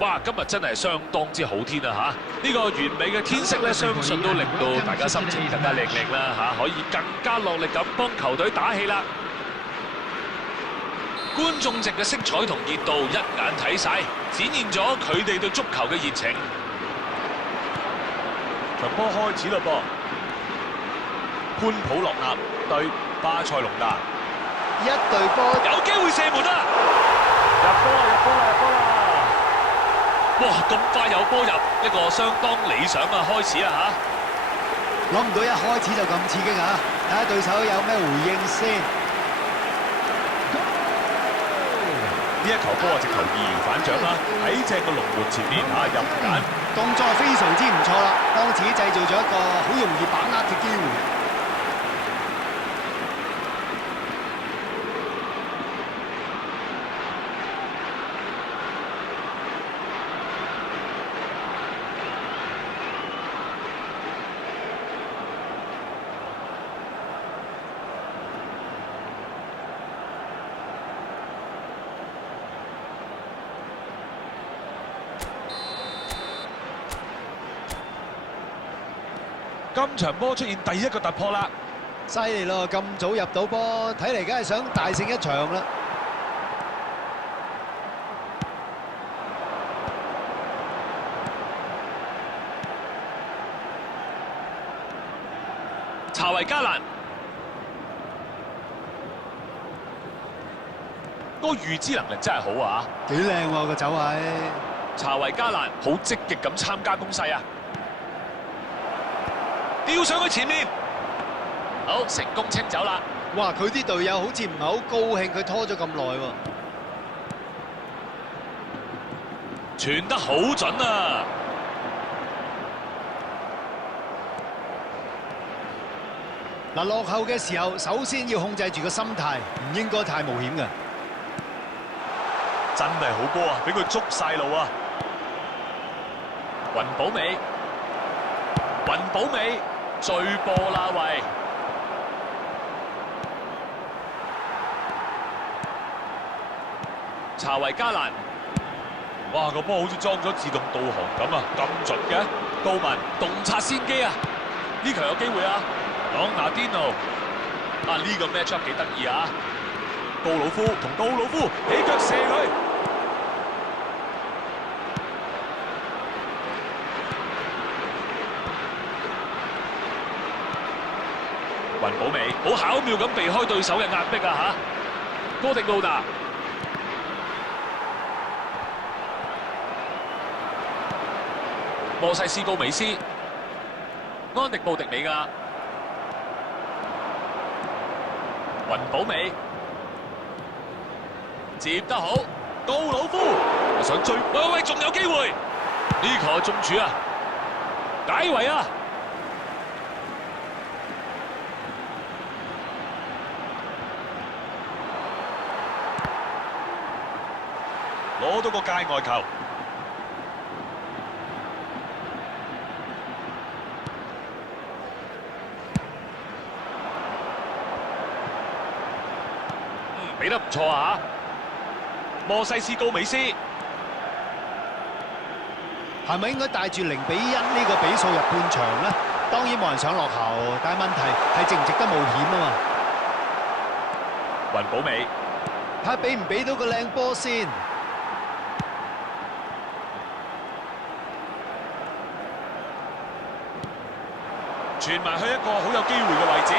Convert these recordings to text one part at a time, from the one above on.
哇！今日真係相當之好天啊嚇！呢個完美嘅天色咧，相信都令到大家心情更加靚靚啦嚇，可以更加落力咁幫球隊打氣啦。觀眾席嘅色彩同熱度一眼睇晒，展現咗佢哋對足球嘅熱情。場波開始啦噃，潘普洛納對巴塞隆拿，一隊波有機會射門啊！入波啦！入波啦！入波啦！哇！咁快有波入，一個相當理想嘅開始啊諗唔到一開始就咁刺激啊！睇下對手有咩回應先。呢一球波啊，直頭易如反掌啦！喺正個龍門前面嚇入眼，動作非常之唔錯啦，幫自己製造咗一個好容易把握嘅機會。今場波出現第一個突破啦！犀利咯，咁早入到波，睇嚟梗係想大勝一場啦。查維加蘭，個預知能力真係好啊！幾靚喎個走位。查維加蘭好積極咁參加攻勢啊！吊上去前面，好成功清走啦！哇！佢啲隊友好似唔係好高興，佢拖咗咁耐喎。傳得好準啊！嗱，落後嘅時候，首先要控制住個心態，唔應該太冒險嘅。真係好波啊！俾佢捉晒路啊！雲寶美，雲寶美追波啦喂！查維加蘭，哇！個波好似裝咗自動導航咁啊，咁準嘅！高文洞察先機啊！呢球有機會啊！朗拿甸奴啊，呢個 match up 幾得意啊！高魯夫同高魯夫起腳射佢。雲寶美好巧妙咁避開對手嘅壓迫啊！哥迪奧拿，摩西斯高美斯，安迪布迪美亞，雲寶美接得好，高魯夫，我想追，喂，仲有機會，呢球中柱啊，解圍啊！攞到個界外球，俾得唔錯啊！摩西斯高美斯係咪應該帶住0-1呢個比數入半場呢？當然冇人想落後，但係問題係值唔值得冒險啊嘛。雲寶美睇下俾唔俾到個靚波先。傳埋去一個好有機會嘅位置，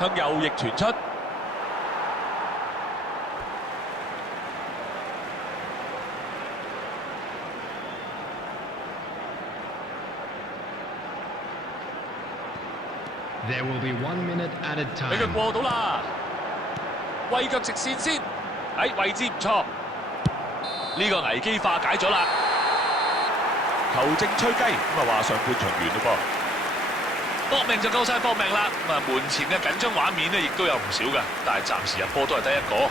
向右翼傳出。There will be 1 minute added 俾佢 time. 過到啦，為腳直線先，喺位置唔錯，呢個危機化解咗啦。球證吹雞，咁啊話上半場完嘞噃。搏命就夠晒搏命啦，咁啊門前嘅緊張畫面咧，亦都有唔少㗎，但係暫時入波都係得一個。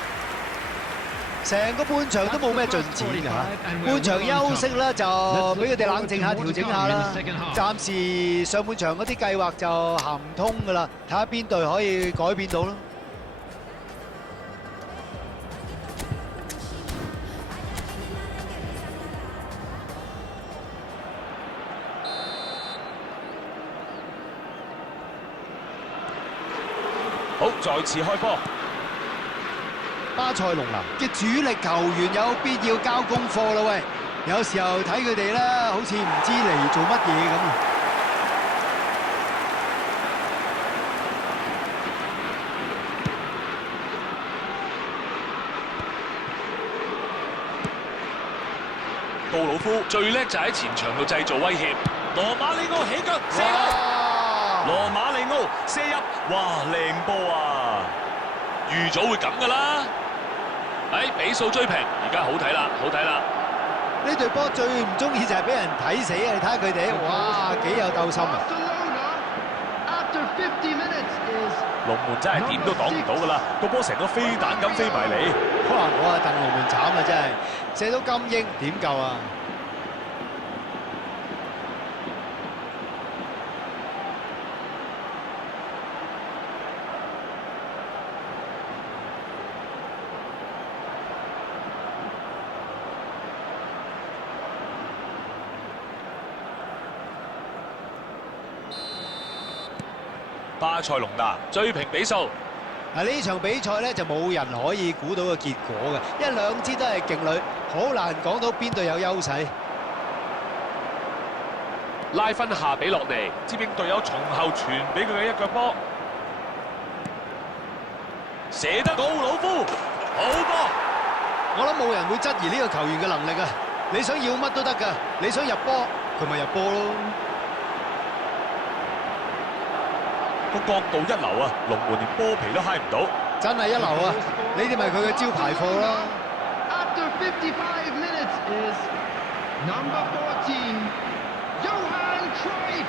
成個半場都冇咩進展㗎嚇，半場休息啦，就俾佢哋冷靜下、調整下啦。暫時上半場嗰啲計劃就行唔通㗎啦，睇下邊隊可以改變到咯。好，再次開波。巴塞隆拿嘅主力球員有必要交功課啦喂！有時候睇佢哋咧，好似唔知嚟做乜嘢咁。杜魯夫最叻就喺前場度製造威脅。羅馬里奧起腳射入，羅馬里奧射入，哇，靚波啊！預咗會咁噶啦。比數追平，而家好睇啦，好睇啦！呢隊波最唔中意就係俾人睇死啊！你睇下佢哋，哇，幾有鬥心啊！龍門真係點都擋唔到噶啦，個波成個飛彈咁飛埋嚟。哇！我話鄧龍門慘啊，真係射到金英點夠啊！巴塞隆拿追平比數。呢場比賽咧就冇人可以估到個結果嘅，一兩支都係勁旅，好難講到邊隊有優勢。拉分下比落地，接應隊友從後傳俾佢嘅一腳波，射得高魯夫，好波！我諗冇人會質疑呢個球員嘅能力啊！你想要乜都得㗎，你想入波，佢咪入波咯。個角度一流啊！龍門連波皮都揩唔到，真係一流啊！呢啲咪佢嘅招牌貨啦。After 55 minutes is number 14, Johan Cruyff.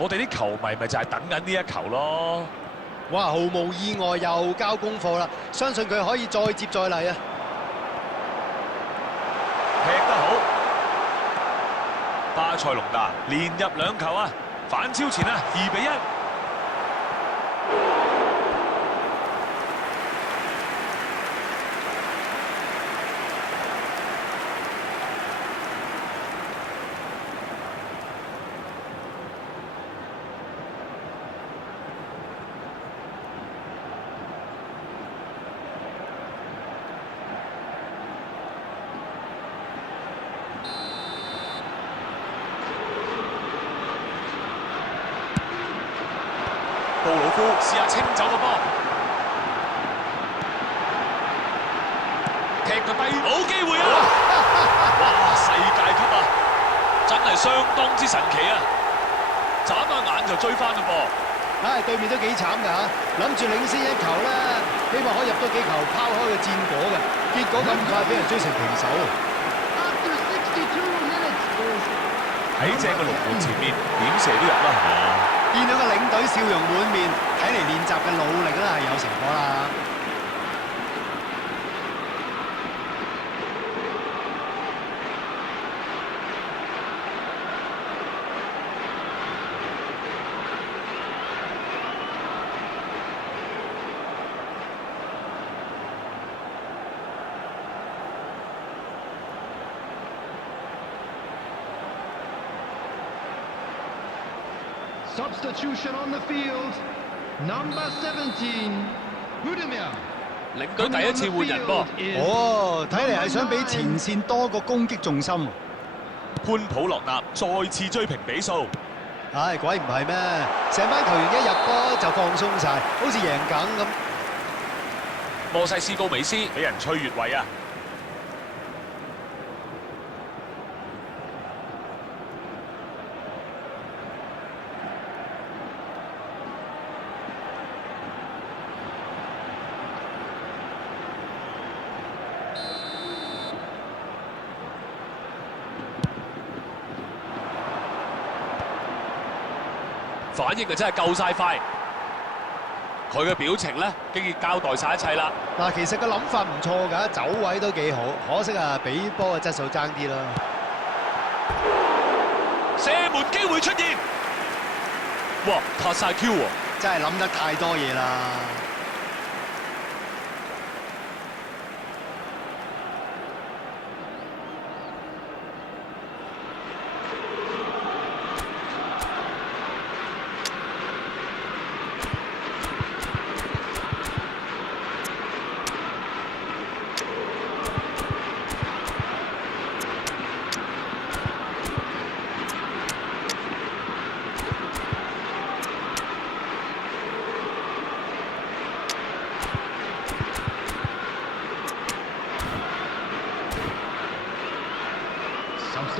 我哋啲球迷咪就係等緊呢一球咯。哇！毫無意外又交功課啦，相信佢可以再接再厲啊！踢得好，巴塞隆拿連入2球啊！反超前啊，2-1。杜魯夫試下清走個波，踢個低冇機會啊！哇，世界級啊！真係相當之神奇啊！眨下眼就追翻嘞噃。對面都幾慘㗎嚇，諗住領先1球啦，希望可以入多幾球拋開個戰果嘅，結果咁快俾人追成平手。喺正個龍門前面，點射都入啦，係嘛？見到個領隊笑容滿面，睇嚟練習嘅努力啦係有成果啦。Substitution on the field, number 17, Budimir. 領隊第一次換人噃。睇嚟係想俾前線多個攻擊重心。潘普洛納再次追平比數。鬼唔係咩？成班球員一入波就放鬆晒，好似贏梗咁。摩西斯高美斯俾人吹越位啊！反應就真係夠晒快，佢嘅表情咧，竟然交代晒一切啦。其實個諗法唔錯㗎，走位都幾好，可惜啊，比波嘅質素爭啲啦。射射門機會出現。哇，拍晒 Q 喎！真係諗得太多嘢啦。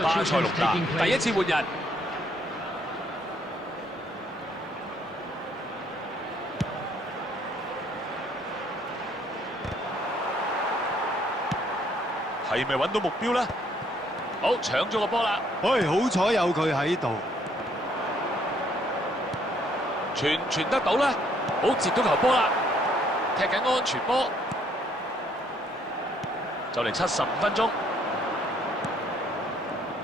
巴塞隆拿第一次換人，係咪揾到目標咧？好搶咗個波啦，喂，好彩有佢喺度。傳得到咧，好接到球波啦，踢緊安全波，就嚟75分鐘。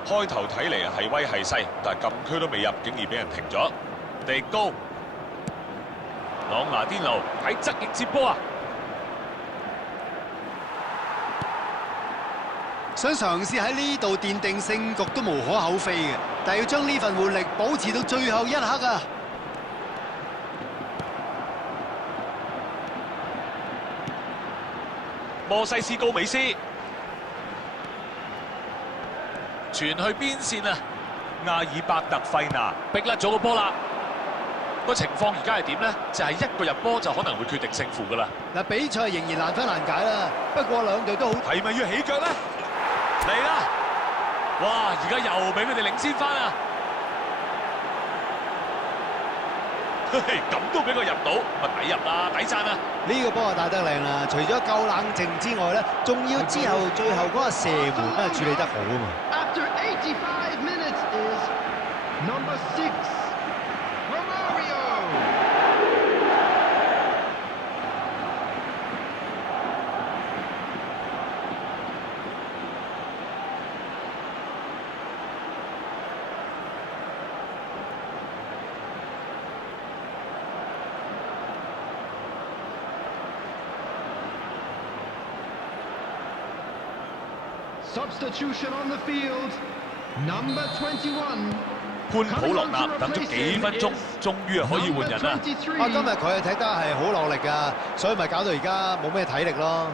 開頭睇嚟係威係勢，但係禁區都未入，竟然俾人停咗。迪高、朗拿甸奴喺側翼接波啊！想嘗試喺呢度奠定勝局都無可厚非嘅，但係要將呢份活力保持到最後一刻啊！摩西斯高美斯傳去邊線啊！亞爾伯特費拿逼甩咗個波啦！個情況而家係點咧？就係一個入波就可能會決定勝負噶啦。嗱，比賽仍然難分難解啦，不過兩隊都好。係咪要起腳咧？嚟啦！哇！而家又俾佢哋領先翻啊！咁都俾佢入到，咪抵入啦，抵讚啊！呢個波啊打得靚啦，除咗夠冷靜之外咧，仲要之後最後嗰個射門咧處理得好啊嘛。After 85 minutes is number 6, Romario. Substitution on the field, number 21. 潘普洛納等咗幾分鐘，終於可以換人啦。今日佢踢得係好落力㗎，所以咪搞到而家冇咩體力咯。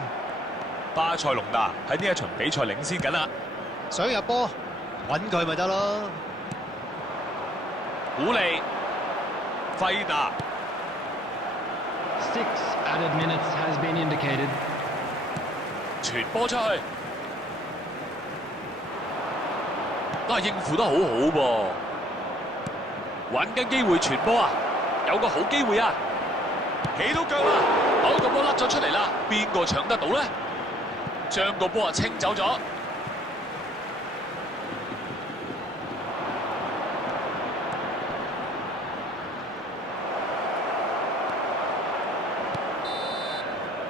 巴塞隆拿喺呢一場比賽領先緊啦，想入波揾佢咪得咯。古利、費拿 6 added minutes has been indicated. 傳波出去，應付得好好噃，揾緊機會傳波啊！有個好機會啊！起到腳啦！好，個波甩咗出嚟啦，邊個搶得到咧？將個波啊清走咗。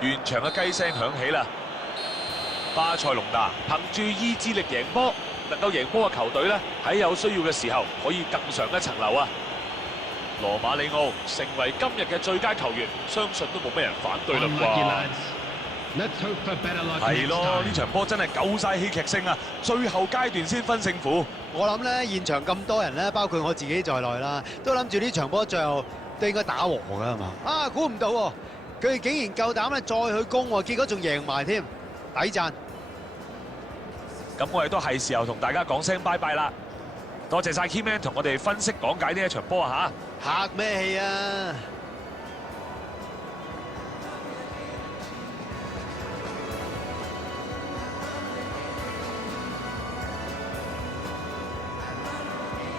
完場嘅雞聲響起啦！巴塞隆拿憑住意志力贏波，能夠贏波嘅球隊咧，喺有需要嘅時候可以更上一層樓啊！羅馬里奧成為今日嘅最佳球員，相信都冇咩人反對啦 Unlucky 啩。 lads. Let's hope for better luck 係 next 咯，呢 time. 場波真係夠晒戲劇性啊！最後階段先分勝負。我諗咧，現場咁多人咧，包括我自己在內啦，都諗住呢場波最後都應該打和㗎係嘛？啊，估唔到喎，佢哋竟然夠膽咧再去攻喎，結果仲贏埋添，抵讚！咁我哋都係時候同大家講聲拜拜啦！多謝晒 Keyman 同我哋分析講解呢一場波嚇。客咩氣啊！